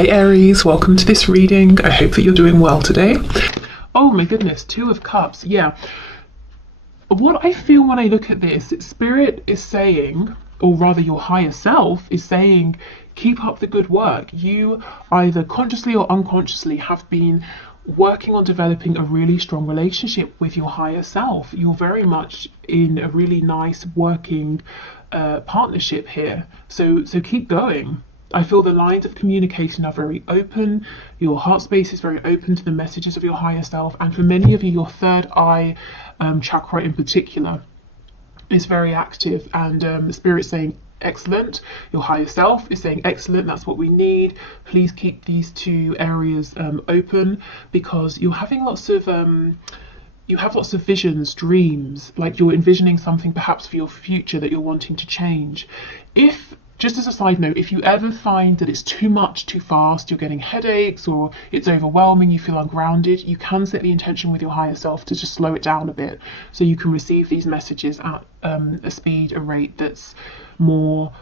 Hey Aries, welcome to this reading. I hope that you're doing well today. Oh my goodness, Two of Cups. Yeah. What I feel when I look at this, Spirit is saying, or rather your higher self is saying, keep up the good work. You either consciously or unconsciously have been working on developing a really strong relationship with your higher self. You're very much in a really nice working partnership here. So keep going. I feel the lines of communication are very open. Your heart space is very open to the messages of your higher self. And for many of you, your third eye chakra in particular is very active. And the Spirit's saying, excellent. Your higher self is saying, excellent. That's what we need. Please keep these two areas open, because you're having lots of you have lots of visions, dreams, like you're envisioning something perhaps for your future that you're wanting to change. Just as a side note, if you ever find that it's too much, too fast, you're getting headaches or it's overwhelming, you feel ungrounded, you can set the intention with your higher self to just slow it down a bit so you can receive these messages at a speed, a rate that's more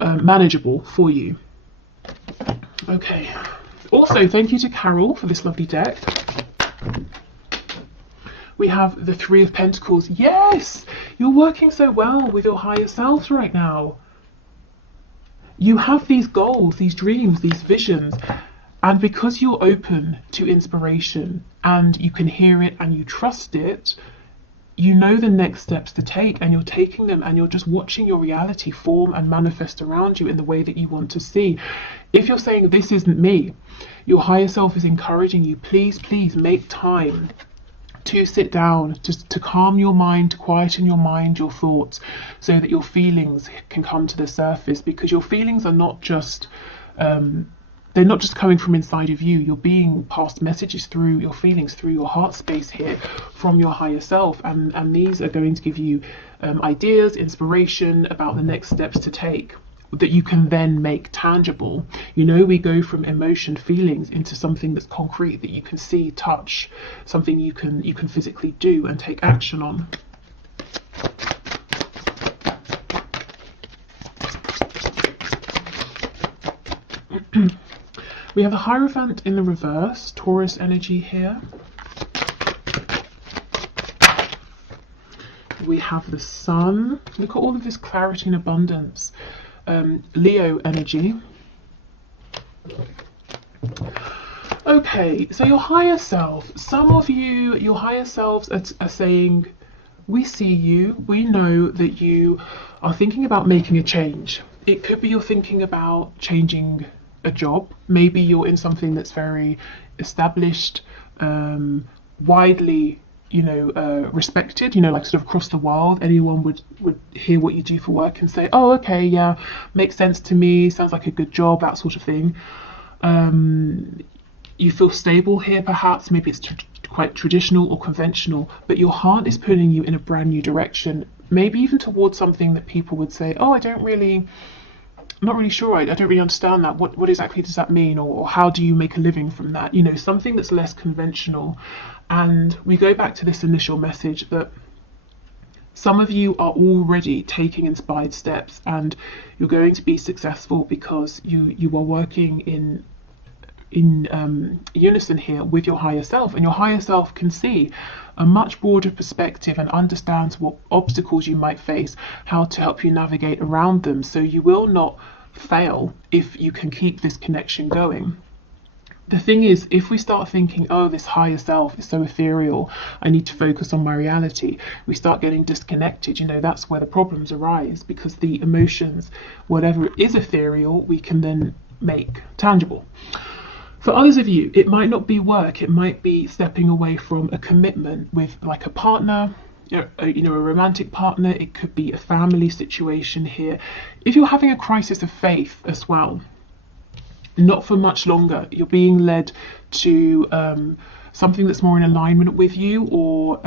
manageable for you. Okay. Also, thank you to Carol for this lovely deck. We have the Three of Pentacles. Yes! You're working so well with your higher selves right now. You have these goals, these dreams, these visions, and because you're open to inspiration and you can hear it and you trust it, you know the next steps to take, and you're taking them, and you're just watching your reality form and manifest around you in the way that you want to see. If you're saying, this isn't me, your higher self is encouraging you, please make time to sit down, just to calm your mind, to quieten your mind, your thoughts, so that your feelings can come to the surface, because your feelings are not just they're not just coming from inside of you. You're being passed messages through your feelings, through your heart space here, from your higher self, and these are going to give you ideas, inspiration about the next steps to take that you can then make tangible. You know, we go from emotion, feelings, into something that's concrete, that you can see, touch, something you can physically do and take action on. We have the Hierophant in the reverse, Taurus energy here. We have the Sun. Look at all of this clarity and abundance. Leo energy. Okay, so your higher self, some of you, your higher selves are saying, we see you, we know that you are thinking about making a change. It could be you're thinking about changing a job. Maybe you're in something that's very established, widely respected, like sort of across the world. Anyone would hear what you do for work and say, oh, okay, yeah, makes sense to me, sounds like a good job, that sort of thing. You feel stable here, perhaps. Maybe it's quite traditional or conventional, but your heart is pulling you in a brand new direction, maybe even towards something that people would say, oh, I'm not really sure, I don't really understand that. What exactly does that mean? Or how do you make a living from that? Something that's less conventional. And we go back to this initial message that some of you are already taking inspired steps, and you're going to be successful because you are working in unison here with your higher self, and your higher self can see a much broader perspective and understands what obstacles you might face, how to help you navigate around them, so you will not fail if you can keep this connection going. The thing is, if we start thinking, oh, this higher self is so ethereal, I need to focus on my reality, we start getting disconnected. That's where the problems arise, because the emotions, whatever is ethereal, we can then make tangible. For others of you, it might not be work, it might be stepping away from a commitment with like a partner, a romantic partner. It could be a family situation here. If you're having a crisis of faith as well, not for much longer, you're being led to something that's more in alignment with you, or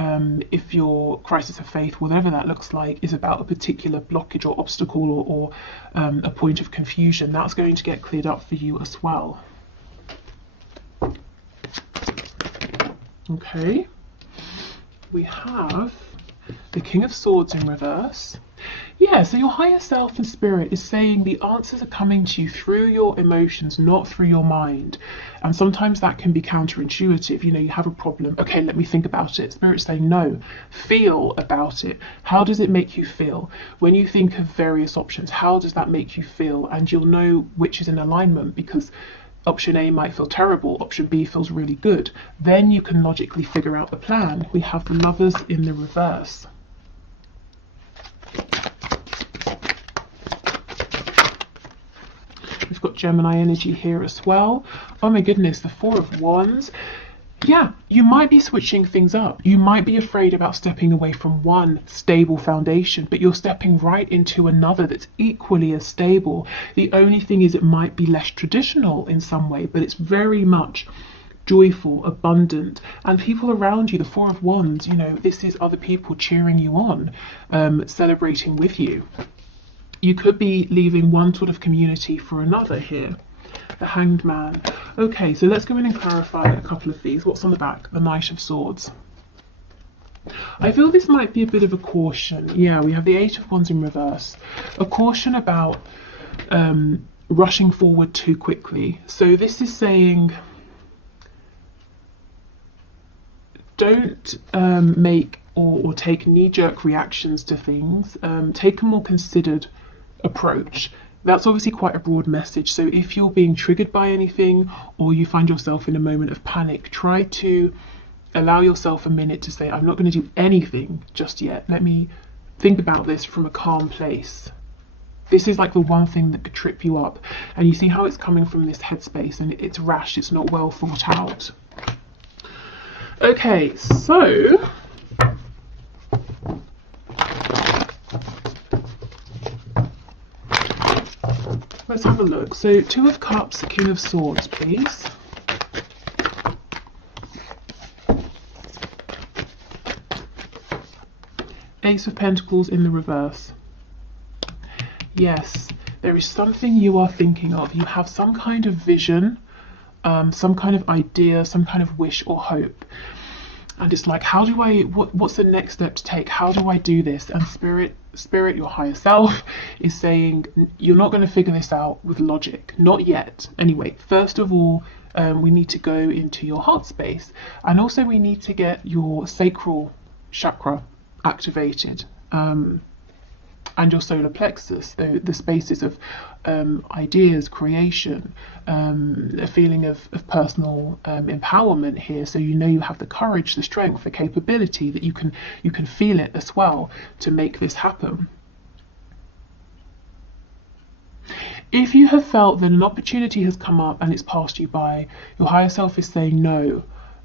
if your crisis of faith, whatever that looks like, is about a particular blockage or obstacle or a point of confusion, that's going to get cleared up for you as well. Okay, we have the King of Swords in reverse. Yeah, so your higher self and spirit is saying the answers are coming to you through your emotions, not through your mind. And sometimes that can be counterintuitive. You know, you have a problem. Okay, let me think about it. Spirit's saying, no, feel about it. How does it make you feel? When you think of various options, how does that make you feel? And you'll know which is in alignment, because option A might feel terrible, option B feels really good. Then you can logically figure out the plan. We have the Lovers in the reverse. We've got Gemini energy here as well. Oh my goodness, the Four of Wands. Yeah, you might be switching things up. You might be afraid about stepping away from one stable foundation, but you're stepping right into another that's equally as stable. The only thing is it might be less traditional in some way, but it's very much joyful, abundant, and people around you, the Four of Wands, you know, this is other people cheering you on, celebrating with you. You could be leaving one sort of community for another here. The Hanged Man. Okay, so let's go in and clarify a couple of these. What's on the back? The Knight of Swords. I feel this might be a bit of a caution. Yeah, we have the Eight of Wands in reverse. A caution about rushing forward too quickly. So this is saying, don't make or take knee-jerk reactions to things. Take a more considered approach. That's obviously quite a broad message. So if you're being triggered by anything, or you find yourself in a moment of panic, try to allow yourself a minute to say, I'm not going to do anything just yet. Let me think about this from a calm place. This is like the one thing that could trip you up. And you see how it's coming from this headspace, and it's rash, it's not well thought out. Okay, so let's have a look. So Two of Cups, King of Swords, please. Ace of Pentacles in the reverse. Yes, there is something you are thinking of. You have some kind of vision, some kind of idea, some kind of wish or hope. And it's like, how do I, what's the next step to take? How do I do this? And spirit, your higher self, is saying, you're not going to figure this out with logic. Not yet. Anyway, first of all, we need to go into your heart space. And also we need to get your sacral chakra activated. And your solar plexus, the spaces of ideas, creation, a feeling of personal empowerment here. So you know you have the courage, the strength, the capability, that you can feel it as well to make this happen. If you have felt that an opportunity has come up and it's passed you by, your higher self is saying no.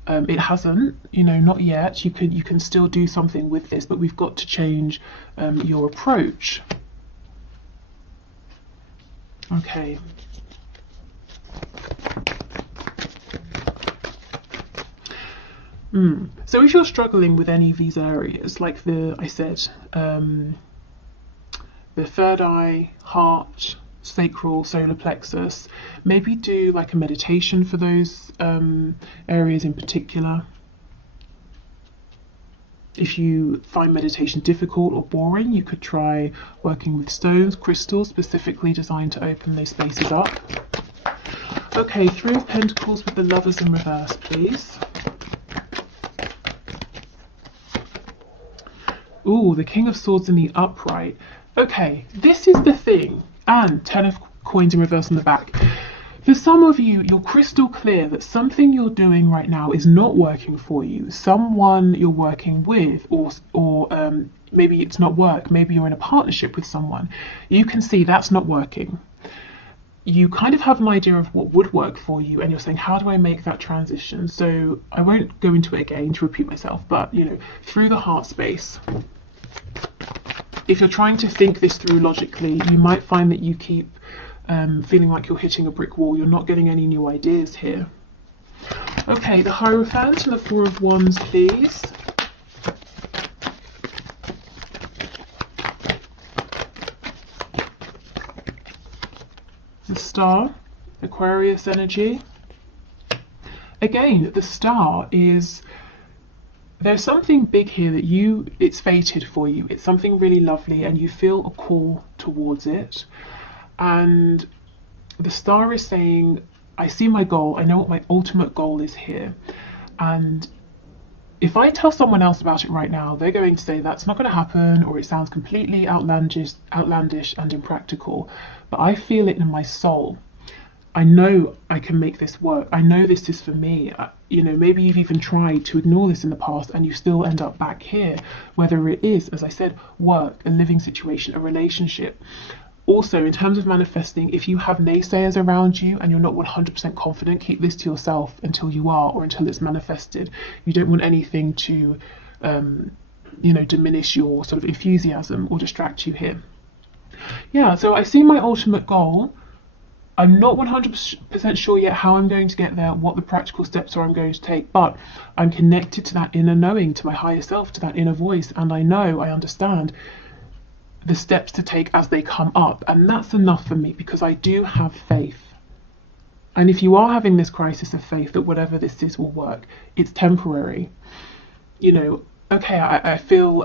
It hasn't, you know, not yet. You can still do something with this, but we've got to change your approach. Okay. So if you're struggling with any of these areas, like I said, the third eye, heart, sacral, solar plexus, maybe do like a meditation for those areas in particular. If you find meditation difficult or boring, you could try working with stones, crystals specifically designed to open those spaces up. Okay, Three of Pentacles with the Lovers in reverse, please. Ooh, the King of Swords in the upright. Okay, this is the thing. And 10 of Coins in reverse on the back. For some of you, you're crystal clear that something you're doing right now is not working for you. Someone you're working with, or maybe it's not work, maybe you're in a partnership with someone. You can see that's not working. You kind of have an idea of what would work for you, and you're saying, how do I make that transition? So I won't go into it again to repeat myself, but you know, through the heart space, if you're trying to think this through logically, you might find that you keep feeling like you're hitting a brick wall. You're not getting any new ideas here. Okay, the Hierophant and the Four of Wands, please. The Star, Aquarius energy. Again, the Star is there's something big here that it's fated for you. It's something really lovely and you feel a call towards it. And the star is saying, I see my goal, I know what my ultimate goal is here. And if I tell someone else about it right now, they're going to say that's not going to happen, or it sounds completely outlandish and impractical. But I feel it in my soul. I know I can make this work. I know this is for me. Maybe you've even tried to ignore this in the past and you still end up back here, whether it is, as I said, work, a living situation, a relationship. Also, in terms of manifesting, if you have naysayers around you and you're not 100% confident, keep this to yourself until you are, or until it's manifested. You don't want anything to, diminish your sort of enthusiasm or distract you here. Yeah, so I see my ultimate goal. I'm not 100% sure yet how I'm going to get there, what the practical steps are I'm going to take, but I'm connected to that inner knowing, to my higher self, to that inner voice, and I understand the steps to take as they come up, and that's enough for me because I do have faith. And if you are having this crisis of faith that whatever this is will work, it's temporary. Okay, I feel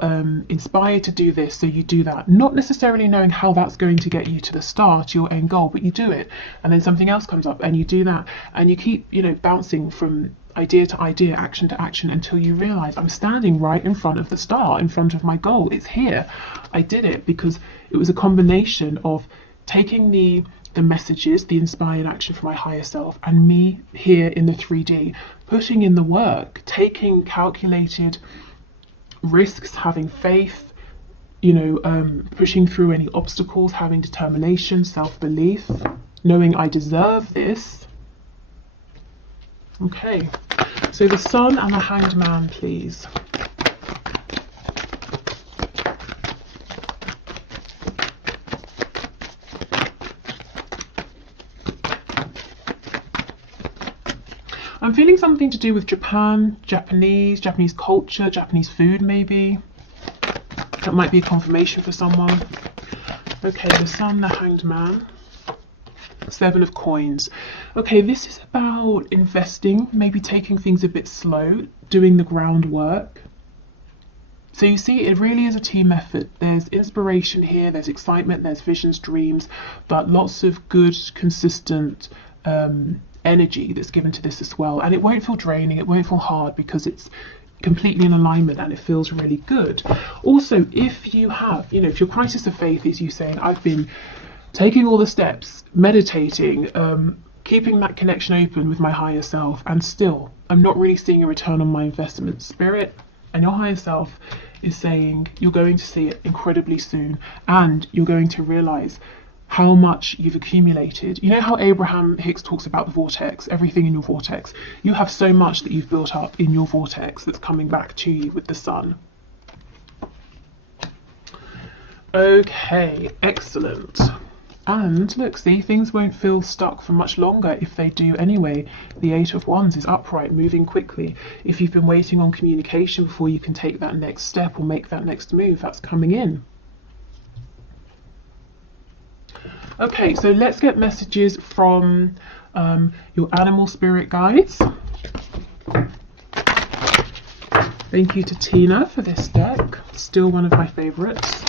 inspired to do this, so you do that, not necessarily knowing how that's going to get you to the start, your end goal, but you do it, and then something else comes up and you do that, and you keep bouncing from idea to idea, action to action, until you realize I'm standing right in front of the star, in front of my goal. It's here. I did it because it was a combination of taking the messages, the inspired action from my higher self, and me here in the 3D, putting in the work, taking calculated risks, having faith, pushing through any obstacles, having determination, self-belief, knowing I deserve this. Okay, so the Sun and the Hanged Man, please. I'm feeling something to do with Japan, Japanese culture, Japanese food maybe. That might be a confirmation for someone. Okay, the Sun, the Hanged Man. 7 of Coins. Okay, this is about investing, maybe taking things a bit slow, doing the groundwork. So you see, it really is a team effort. There's inspiration here, there's excitement, there's visions, dreams, but lots of good, consistent energy that's given to this as well. And it won't feel draining, it won't feel hard because it's completely in alignment and it feels really good. Also, if you have, if your crisis of faith is you saying, I've been taking all the steps, meditating, keeping that connection open with my higher self, and still I'm not really seeing a return on my investment. Spirit and your higher self is saying you're going to see it incredibly soon, and you're going to realize how much you've accumulated. You know how Abraham Hicks talks about the vortex, everything in your vortex? You have so much that you've built up in your vortex that's coming back to you with the Sun. Okay, excellent. And look, see, things won't feel stuck for much longer if they do anyway. The 8 of Wands is upright, moving quickly. If you've been waiting on communication before you can take that next step or make that next move, that's coming in. Okay, so let's get messages from your animal spirit guides. Thank you to Tina for this deck, still one of my favorites.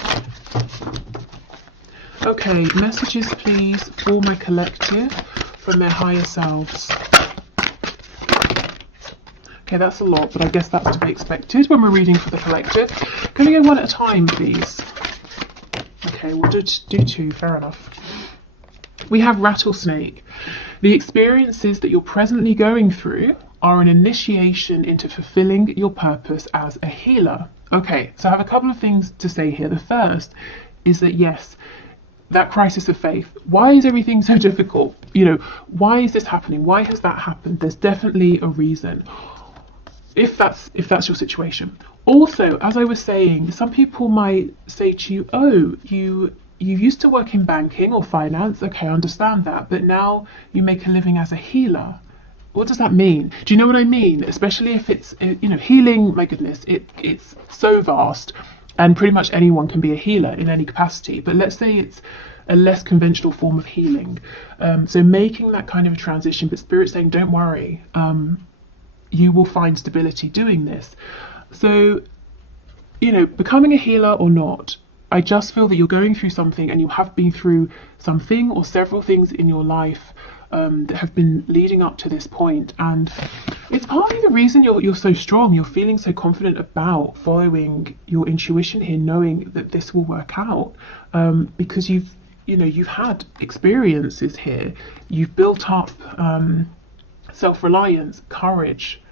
Okay, messages please for my collective from their higher selves. Okay, that's a lot, but I guess that's to be expected when we're reading for the collective. Can we go one at a time, please? Okay, we'll do 2, fair enough. We have Rattlesnake. The experiences that you're presently going through are an initiation into fulfilling your purpose as a healer. Okay, so I have a couple of things to say here. The first is that yes, that crisis of faith, why is everything so difficult? Why is this happening? Why has that happened? There's definitely a reason, if that's your situation. Also, as I was saying, some people might say to you, oh, you used to work in banking or finance. Okay, I understand that, but now you make a living as a healer. What does that mean? Do you know what I mean? Especially if it's, healing, my goodness, it's so vast. And pretty much anyone can be a healer in any capacity. But let's say it's a less conventional form of healing. So making that kind of a transition, but Spirit saying, don't worry, you will find stability doing this. So, you know, becoming a healer or not, I just feel that you're going through something, and you have been through something or several things in your life that have been leading up to this point, and it's partly the reason you're so strong. You're feeling so confident about following your intuition here, knowing that this will work out, because you've had experiences here. You've built up self-reliance, courage.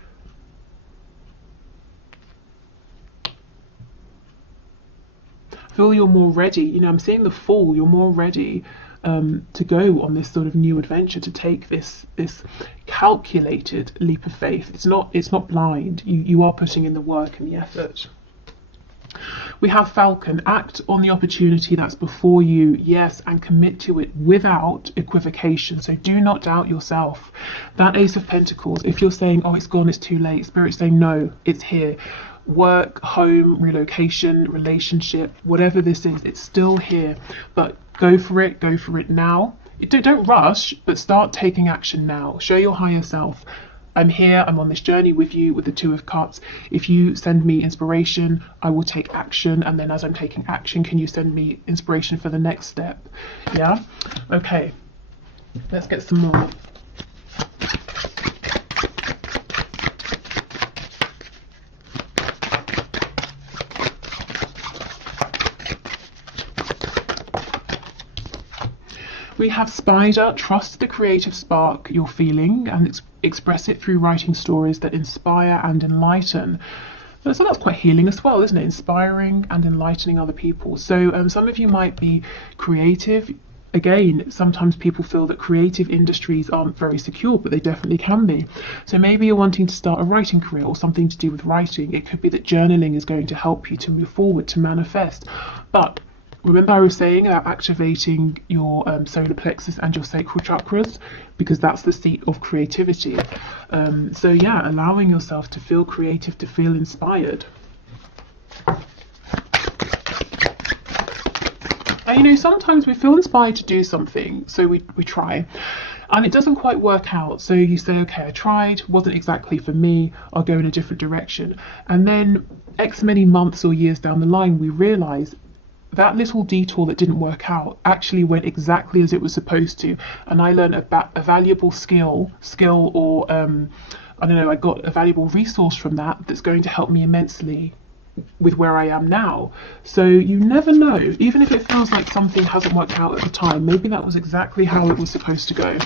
I feel you're more ready. You know, I'm seeing the Fool. You're more ready to go on this sort of new adventure, to take this calculated leap of faith. It's not blind. You are putting in the work and the effort. We have Falcon. Act on the opportunity that's before you, yes, and commit to it without equivocation. So do not doubt yourself. That Ace of Pentacles, if you're saying, oh, it's gone, it's too late, Spirit's saying, no, it's here. Work, home, relocation, relationship, whatever this is, it's still here. But go for it now. Don't rush, but start taking action now. Show your higher self, I'm here, I'm on this journey with you, with the Two of Cups. If you send me inspiration, I will take action. And then as I'm taking action, can you send me inspiration for the next step? Yeah? Okay. Let's get some more. We have Spider. Trust the creative spark you're feeling and express it through writing stories that inspire and enlighten. So that's quite healing as well, isn't it? Inspiring and enlightening other people. So some of you might be creative. Again, sometimes people feel that creative industries aren't very secure, but they definitely can be. So maybe you're wanting to start a writing career or something to do with writing. It could be that journaling is going to help you to move forward, to manifest. But remember, I was saying about activating your solar plexus and your sacral chakras, because that's the seat of creativity. So yeah, allowing yourself to feel creative, to feel inspired. And you know, sometimes we feel inspired to do something, so we try, and it doesn't quite work out. So you say, okay, I tried, wasn't exactly for me, I'll go in a different direction. And then X many months or years down the line, we realise that little detour that didn't work out actually went exactly as it was supposed to, and I learned a valuable skill or I don't know, I got a valuable resource from that's going to help me immensely with where I am now. So you never know, even if it feels like something hasn't worked out at the time, maybe that was exactly how it was supposed to go.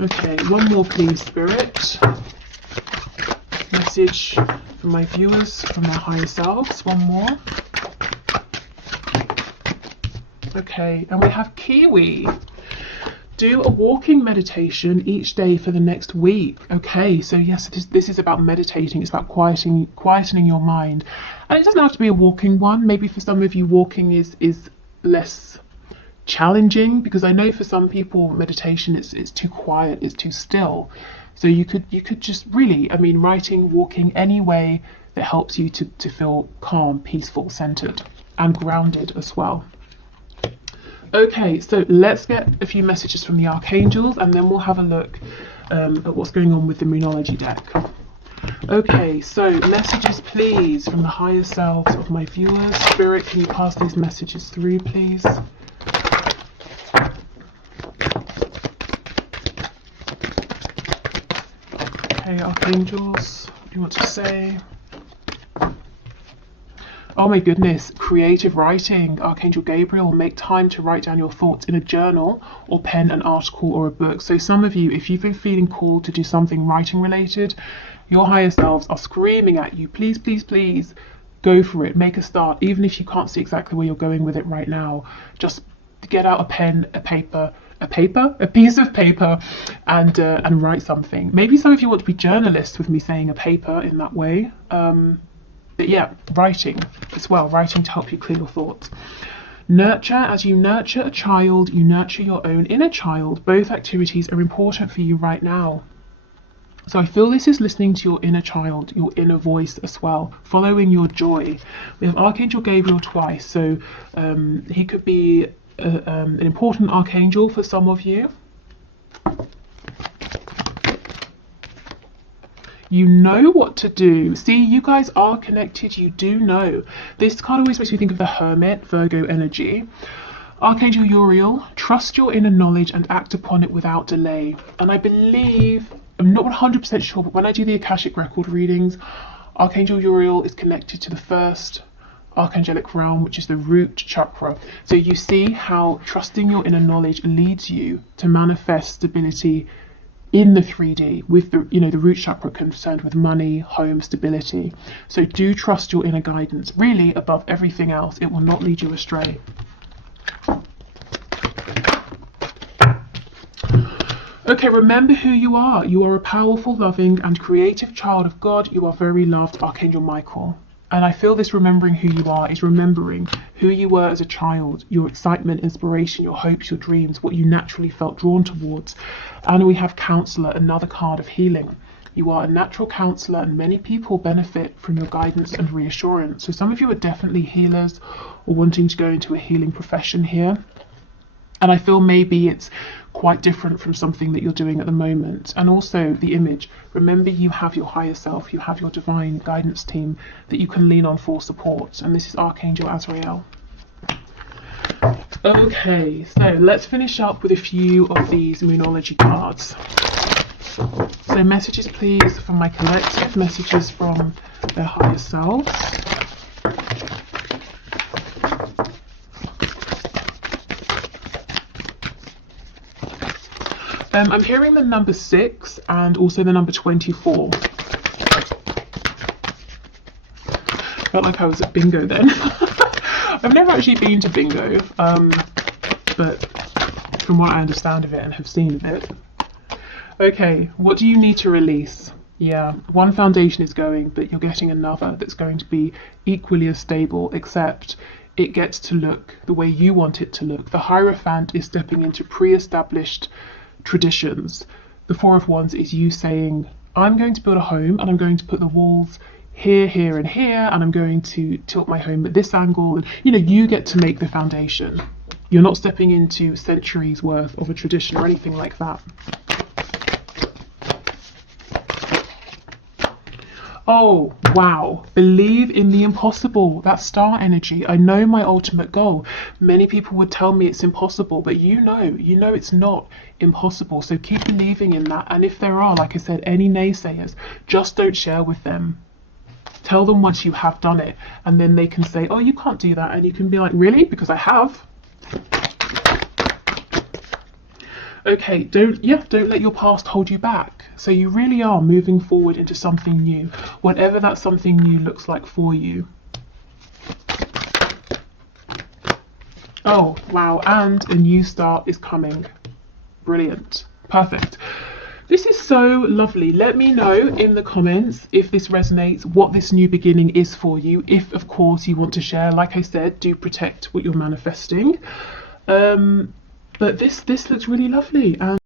Okay, one more please, Spirit. Message from my viewers, from their higher selves. One more. Okay, and we have Kiwi. Do a walking meditation each day for the next week. Okay, so yes, this is about meditating. It's about quietening your mind. And it doesn't have to be a walking one. Maybe for some of you, walking is less challenging, because I know for some people meditation it's too quiet, it's too still. So you could just really, I mean, writing, walking, any way that helps you to feel calm, peaceful, centered, and grounded as well. Okay, so let's get a few messages from the archangels, and then we'll have a look at what's going on with the Moonology deck. Okay, so messages please from the higher selves of my viewers. Spirit, can you pass these messages through, please? Okay, archangels, what do you want to say? Oh my goodness, creative writing. Archangel Gabriel, make time to write down your thoughts in a journal or pen an article or a book. So some of you, if you've been feeling called to do something writing related, your higher selves are screaming at you, please, please, please, go for it, make a start. Even if you can't see exactly where you're going with it right now, just get out a pen, a piece of paper, and write something. Maybe some of you want to be journalists with me saying a paper in that way. But yeah, writing as well, writing to help you clear your thoughts. Nurture. As you nurture a child, you nurture your own inner child. Both activities are important for you right now. So I feel this is listening to your inner child, your inner voice as well, following your joy. We have Archangel Gabriel twice, so he could be an important archangel for some of you. You know what to do. See, you guys are connected. You do know. This card always makes me think of the Hermit, Virgo energy. Archangel Uriel, trust your inner knowledge and act upon it without delay. And I believe, I'm not 100% sure, but when I do the Akashic record readings, Archangel Uriel is connected to the first archangelic realm, which is the root chakra. So you see how trusting your inner knowledge leads you to manifest stability in the 3D, with the, you know, the root chakra concerned with money, home, stability. So do trust your inner guidance. Really, above everything else, it will not lead you astray. Okay, remember who you are. You are a powerful, loving and creative child of God. You are very loved, Archangel Michael. And I feel this remembering who you are is remembering who you were as a child, your excitement, inspiration, your hopes, your dreams, what you naturally felt drawn towards. And we have Counselor, another card of healing. You are a natural counsellor and many people benefit from your guidance and reassurance. So some of you are definitely healers or wanting to go into a healing profession here. And I feel maybe it's quite different from something that you're doing at the moment. And also the image. Remember, you have your higher self, you have your divine guidance team that you can lean on for support. And this is Archangel Azrael. Okay, so let's finish up with a few of these Moonology cards. So messages, please, from my collective, messages from their higher selves. I'm hearing the number 6 and also the number 24. Felt like I was at bingo then. I've never actually been to bingo, but from what I understand of it and have seen of it. Okay, what do you need to release? Yeah, one foundation is going, but you're getting another that's going to be equally as stable, except it gets to look the way you want it to look. The Hierophant is stepping into pre-established traditions. The Four of Wands is you saying, I'm going to build a home and I'm going to put the walls here, here and here, and I'm going to tilt my home at this angle. And you know, you get to make the foundation. You're not stepping into centuries worth of a tradition or anything like that. Oh, wow. Believe in the impossible. That's star energy. I know my ultimate goal. Many people would tell me it's impossible, but you know it's not impossible. So keep believing in that. And if there are, like I said, any naysayers, just don't share with them. Tell them once you have done it, and then they can say, oh, you can't do that. And you can be like, really? Because I have. Okay, don't let your past hold you back. So you really are moving forward into something new, whatever that something new looks like for you. Oh, wow, and a new start is coming. Brilliant. Perfect. This is so lovely. Let me know in the comments if this resonates, what this new beginning is for you. If, of course, you want to share, like I said, do protect what you're manifesting. But this looks really lovely. And